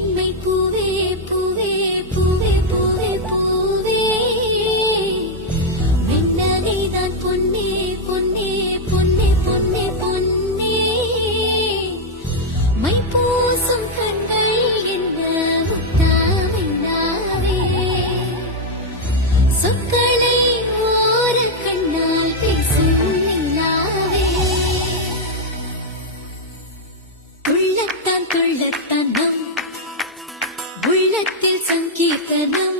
பெண்மை பூவே பூவே பூவே பூவே பூவே வெண்ணனைதான் பொன்னே பொன்னே பொன்னே பொன்னே பொன்னே மை பூசும் கண்கள் என்ன முத்தாவினாவே சொற்களை ஓர கண்ணால் பேசும் நிலாவே துள்ளத்தான் துள்ளத்தான் நம் உள்ளத்தில் சங்கீதனம்